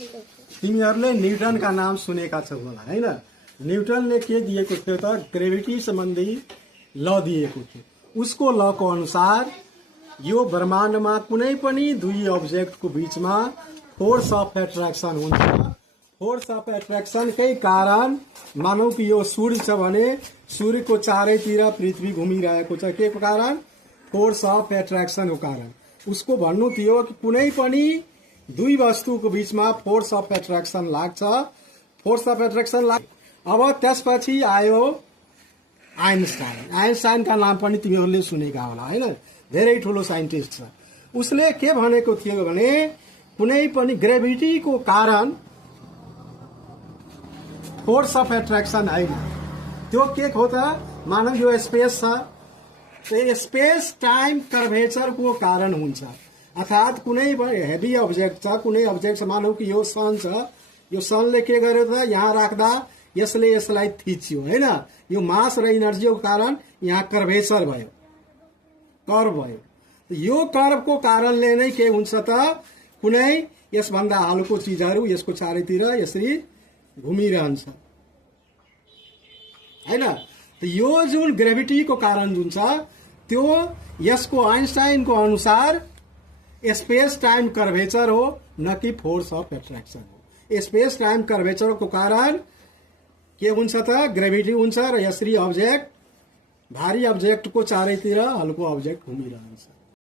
तिमीहरूले न्युटनका नाम सुनेका छौ होला हैन। न्युटनले के दिएको थियो त ग्रेभिटी सम्बन्धी ल दिएको थियो। उसको लको अनुसार यो ब्रह्माण्डमा कुनै पनि दुई अब्जेक्टको बीचमा फोर्स अफ एट्र्याक्सन हुन्छ। फोर्स अफ एट्र्याक्सनकै कारण मानौ कि यो सूर्य छ भने सूर्यको चारैतिर पृथ्वी घुमिरहेको छ, के को कारण? फोर्स अफ एट्र्याक्सनको कारण। उसको भन्नु थियो कि कुनै पनि दुई वस्तुको बीचमा फोर्स अफ एट्र्याक्सन लाग्छ, फोर्स अफ एट्र्याक्सन लाग्छ। अब त्यसपछि आयो आइन्स्टाइन। आइन्स्टाइनका नाम पनि तिमीहरूले सुनेका होला हैन, धेरै ठुलो साइन्टिस्ट छ। उसले के भनेको थियो भने कुनै पनि ग्रेभिटीको कारण फोर्स अफ एट्र्याक्सन होइन, त्यो के हो त? मानव यो स्पेस छ, स्पेस टाइम कर्भेचरको कारण हुन्छ। अर्थात कुनै हेभी अब्जेक्ट छ, कुनै अब्जेक्ट मानौ कि यो सन छ, यो सनले के गर्यो त यहाँ राख्दा यसले यसलाई थिच्यो हैन। यो मास र इनर्जीको कारण यहाँ कर्भेचर भयो, कर्व भयो। यो कर्वको कारणले नै के हुन्छ त कुनै यसभन्दा हल्को चिजहरू यसको चारैतिर यसरी घुमिरहन्छ हैन। यो जुन ग्रेभिटीको कारण जुन छ त्यो यसको आइन्स्टाइनको अनुसार स्पेस टाइम कर्भेचर हो, न कि फोर्स अफ एट्र्याक्सन हो। स्पेस टाइम कर्भेचरको कारण के हुन्छ त ग्रेभिटी हुन्छ र यसरी अब्जेक्ट भारी अब्जेक्टको चारैतिर हल्को अब्जेक्ट घुमिरहन्छ।